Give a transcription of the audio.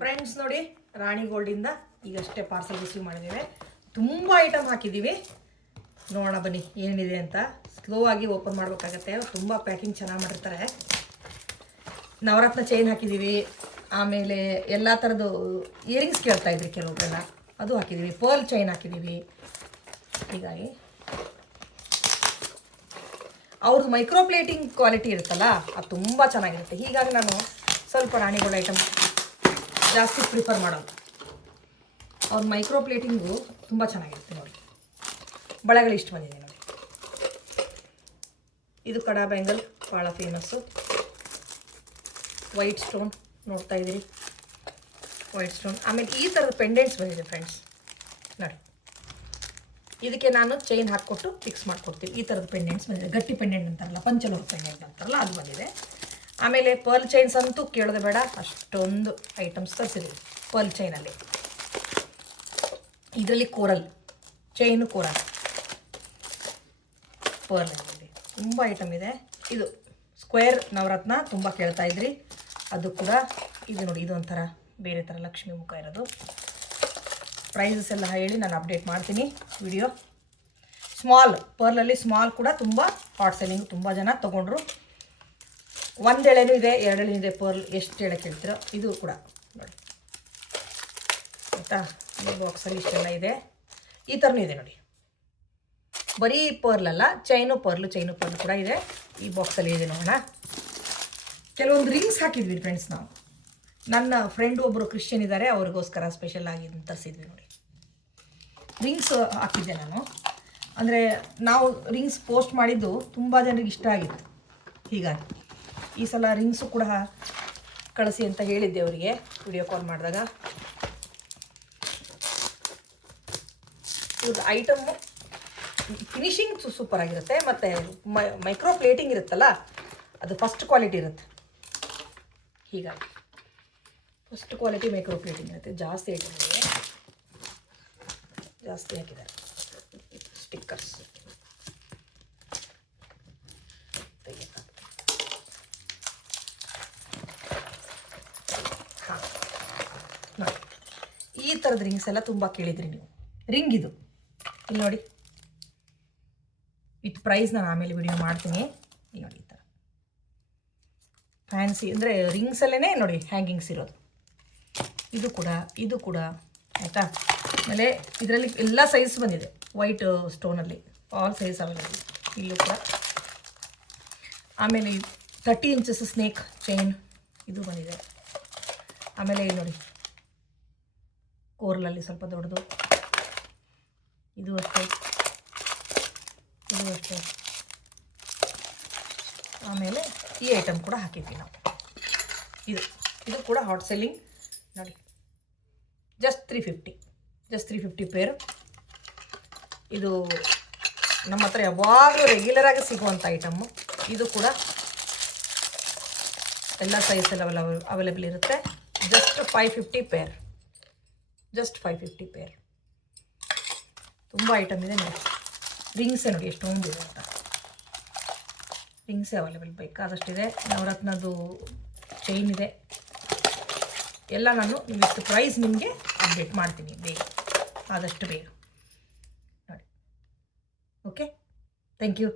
Friends ನೋಡಿ ರಾಣಿ ಗೋಲ್ಡಿಂದ ಈಗಷ್ಟೇ parcel receive ಮಾಡಿದ್ದೇವೆ. ತುಂಬ ಐಟಮ್ ಹಾಕಿದ್ದೀವಿ. ನೋಡೋಣ ಬನ್ನಿ, ಏನಿದೆ ಅಂತ. ಸ್ಲೋ ಆಗಿ ಓಪನ್ ಮಾಡಬೇಕಾಗತ್ತೆ. ತುಂಬ ಪ್ಯಾಕಿಂಗ್ ಚೆನ್ನಾಗಿ ಮಾಡಿರ್ತಾರೆ. ನವರತ್ನ ಚೈನ್ ಹಾಕಿದ್ದೀವಿ. ಆಮೇಲೆ ಎಲ್ಲ ಥರದ್ದು ಇಯರಿಂಗ್ಸ್ ಕೇಳ್ತಾ ಇದ್ರಿ ಕೆಲವೊಬ್ಬರೆಲ್ಲ ಅದು ಹಾಕಿದ್ದೀವಿ. ಪರ್ಲ್ ಚೈನ್ ಹಾಕಿದ್ದೀವಿ. ಹೀಗಾಗಿ. ಅವ್ರದ್ದು ಮೈಕ್ರೋ ಪ್ಲೇಟಿಂಗ್ ಕ್ವಾಲಿಟಿ ಇರುತ್ತಲ್ಲ, ಅದು ತುಂಬ ಚೆನ್ನಾಗಿರುತ್ತೆ. ಹೀಗಾಗಿ ನಾನು ಸ್ವಲ್ಪ ರಾಣಿಗಳ ಐಟಮ್ ಜಾಸ್ತಿ ಪ್ರಿಫರ್ ಮಾಡೋದು. ಅವ್ರ ಮೈಕ್ರೋ ಪ್ಲೇಟಿಂಗು ತುಂಬ ಚೆನ್ನಾಗಿರುತ್ತೆ ನೋಡಿ. ಬಳೆಗಳು ಇಷ್ಟು ಬಂದಿದೆ ನೋಡಿ. ಇದು ಕಡಾ ಬ್ಯಾಂಗಲ್ ಭಾಳ ಫೇಮಸ್ಸು ವೈಟ್ ಸ್ಟೋನ್ ನೋಡ್ತಾ ಇದ್ದೀರಿ. ವೈಟ್ ಸ್ಟೋನ್ ಆಮೇಲೆ ಈ ಥರದ ಪೆಂಡೆಂಟ್ಸ್ ಬಂದಿದೆ ಫ್ರೆಂಡ್ಸ್ ನೋಡಿ. ಇದಕ್ಕೆ ನಾನು ಚೈನ್ ಹಾಕ್ಕೊಟ್ಟು ಫಿಕ್ಸ್ ಮಾಡಿಕೊಡ್ತೀನಿ. ಈ ಥರದ ಪೆಂಡೆಂಟ್ಸ್ ಬಂದಿದೆ. ಗಟ್ಟಿ ಪೆಂಡೆಂಟ್ ಅಂತಾರಲ್ಲ ಪಂಚಲೋರ್ ಪೆಂಡೆಂಟ್ ಅಂತಾರಲ್ಲ, ಅದು ಬಂದಿದೆ. ಆಮೇಲೆ ಪರ್ಲ್ ಚೈನ್ಸ್ ಅಂತೂ ಕೇಳೋದು ಬೇಡ. ಅಷ್ಟೊಂದು ಐಟಮ್ಸ್ ತರಿಸಿದ್ದೀವಿ ಪರ್ಲ್ ಚೈನಲ್ಲಿ ಇದರಲ್ಲಿ ಕೋರಲ್ ಚೈನು ಕೋರಲ್. ಪರ್ಲ್ ಇದೆ ತುಂಬ ಐಟಮ್ ಇದೆ. ಇದು ಸ್ಕ್ವೇರ್ ನವರತ್ನ ತುಂಬ ಕೇಳ್ತಾ ಇದ್ರಿ. ಅದು ಕೂಡ ಇದು ನೋಡಿ, ಇದು ಒಂಥರ ಬೇರೆ ಥರ ಲಕ್ಷ್ಮಿ ಮುಖ ಇರೋದು. ಪ್ರೈಸಸ್ ಎಲ್ಲ ಹೇಳಿ ನಾನು ಅಪ್ಡೇಟ್ ಮಾಡ್ತೀನಿ ವಿಡಿಯೋ ಸ್ಮಾಲ್ ಪರ್ಲಲ್ಲಿ ಸ್ಮಾಲ್ ಕೂಡ ತುಂಬ ಹಾಟ್ ಸೆಲ್ಲಿಂಗ್ ತುಂಬ ಜನ ತೊಗೊಂಡ್ರು. ಒಂದು ಎಳೆನೂ ಇದೆ ಎರಡು ಇದೆ, ಪರ್ಲ್ ಎಷ್ಟು ಎಳೆ ಕೇಳ್ತೀರೋ ಇದು ಕೂಡ ನೋಡಿ. ಆಯಿತಾ? ಈ ಬಾಕ್ಸಲ್ಲಿ ಇಷ್ಟೆಲ್ಲ ಇದೆ. ಈ ಥರನೂ ಇದೆ ನೋಡಿ. ಬರೀ ಪರ್ಲ್ ಅಲ್ಲ ಚೈನು ಪರ್ಲು ಚೈನು ಪರ್ಲ್ ಕೂಡ ಇದೆ. ಈ ಬಾಕ್ಸಲ್ಲಿ ಇದೆ ನೋಡೋಣ. ಕೆಲವೊಂದು ರಿಂಗ್ಸ್ ಹಾಕಿದ್ವಿ ಫ್ರೆಂಡ್ಸ್ ನಾವು. ನನ್ನ ಫ್ರೆಂಡ್ ಒಬ್ಬರು ಕ್ರಿಶ್ಚಿಯನ್ ಇದ್ದಾರೆ ಅವ್ರಿಗೋಸ್ಕರ ಸ್ಪೆಷಲ್ ಆಗಿ ತರಿಸಿದ್ವಿ ನೋಡಿ. ರಿಂಗ್ಸ್ ಹಾಕಿದ್ದೆ ನಾನು. ಅಂದರೆ ನಾವು ರಿಂಗ್ಸ್ ಪೋಸ್ಟ್ ಮಾಡಿದ್ದು ತುಂಬ ಜನರಿಗೆ ಇಷ್ಟ ಆಗಿತ್ತು. ಹೀಗಾಗಿ. ಈ ಸಲ ರಿಂಗ್ಸು ಕೂಡ ಕಳಿಸಿ ಅಂತ ಹೇಳಿದ್ದೆ ಅವರಿಗೆ. ವಿಡಿಯೋ ಕಾಲ್ ಮಾಡಿದಾಗ. ಇವ್ರದ್ದು ಐಟಮ್ಮು ಫಿನಿಶಿಂಗ್ ಸೂಪರ್ ಆಗಿರುತ್ತೆ. ಮತ್ತು ಮೈಕ್ರೋ ಪ್ಲೇಟಿಂಗ್ ಇರುತ್ತಲ್ಲ, ಅದು ಫಸ್ಟ್ ಕ್ವಾಲಿಟಿ ಇರುತ್ತೆ. ಹೀಗಾಗಿ ಫಸ್ಟ್ ಕ್ವಾಲಿಟಿ ಮೈಕ್ರೋ ಪ್ಲೇಟಿಂಗ್ ಇರುತ್ತೆ. ಜಾಸ್ತಿ ಐಟಮ್ಗೆ ಜಾಸ್ತಿ ಹಾಕಿದ್ದಾರೆ. ಸ್ಟಿಕ್ಕರ್ಸ್ ಹಾಂ ನೋಡಿ ಈ ಥರದ ರಿಂಗ್ಸ್ ಎಲ್ಲ ತುಂಬ ಕೇಳಿದ್ರಿ ನೀವು. ರಿಂಗ್ ಇದು. ಇಲ್ಲಿ ನೋಡಿ. ಇಟ್ ಪ್ರೈಸ್ ನಾನು ಆಮೇಲೆ ವಿಡಿಯೋ ಮಾಡ್ತೀನಿ. ಇಲ್ಲಿ ನೋಡಿ ಈ ಥರ ಫ್ಯಾನ್ಸಿ ಅಂದರೆ ರಿಂಗ್ಸಲ್ಲೇ ನೋಡಿ ಹ್ಯಾಂಗಿಂಗ್ಸ್ ಇರೋದು. ಇದು ಕೂಡ ಇದು ಕೂಡ, ಆಯಿತಾ? ಆಮೇಲೆ ಇದರಲ್ಲಿ ಎಲ್ಲ ಸೈಜ್ ಬಂದಿದೆ. ವೈಟ್ ಸ್ಟೋನಲ್ಲಿ ಆಲ್ ಸೈಜ್ ಅವೈಲೇಬಲ್ ಇಲ್ಲೂ ಕೂಡ. ಆಮೇಲೆ ತರ್ಟಿ ಇಂಚಸ್ ಸ್ನೇಕ್ ಚೈನ್ ಇದು ಬಂದಿದೆ. ಆಮೇಲೆ ನೋಡಿ. ಕೋರ್ಲಲ್ಲಿ ಸ್ವಲ್ಪ ದೊಡ್ಡದು. ಇದು ಅಷ್ಟೇ. ಇದು ಅಷ್ಟೇ. ಆಮೇಲೆ ಈ ಐಟಮ್ ಕೂಡ ಹಾಕಿದ್ವಿ ನಾವು. ಇದು ಇದು ಕೂಡ ಹಾಟ್ ಸೆಲ್ಲಿಂಗ್ ನೋಡಿ. Just three fifty just three fifty pair ಇದು ನಮ್ಮ ಹತ್ರ ಯಾವಾಗಲೂ ರೆಗ್ಯುಲರಾಗಿ ಸಿಗುವಂಥ ಐಟಮ್ಮು ಇದು ಕೂಡ ಎಲ್ಲ ಸೈಜಲ್ಲಿ ಅವೈಲಬಲ್ ಅವೈಲೇಬಲ್ ಇರುತ್ತೆ. Just five fifty pair just five fifty pair ತುಂಬ ಐಟಮ್ ಇದೆ ನೋಡಿ. ರಿಂಗ್ಸೇ ನೋಡಿ ಎಷ್ಟೊಂದು ಇದೆ ಅಂತ. ರಿಂಗ್ಸೇ ಅವೈಲೇಬಲ್ ಬೇಕಾದಷ್ಟಿದೆ ನವರತ್ನದ್ದು ಚೈನ್ ಇದೆ. ಎಲ್ಲ ನಾನು ಇಷ್ಟು ಪ್ರೈಸ್ ನಿಮಗೆ ಅಪ್ಡೇಟ್ ಮಾಡ್ತೀನಿ. ಬೇಗ. ಆದಷ್ಟು ಬೇಗ. ನೋಡಿ. Okay thank you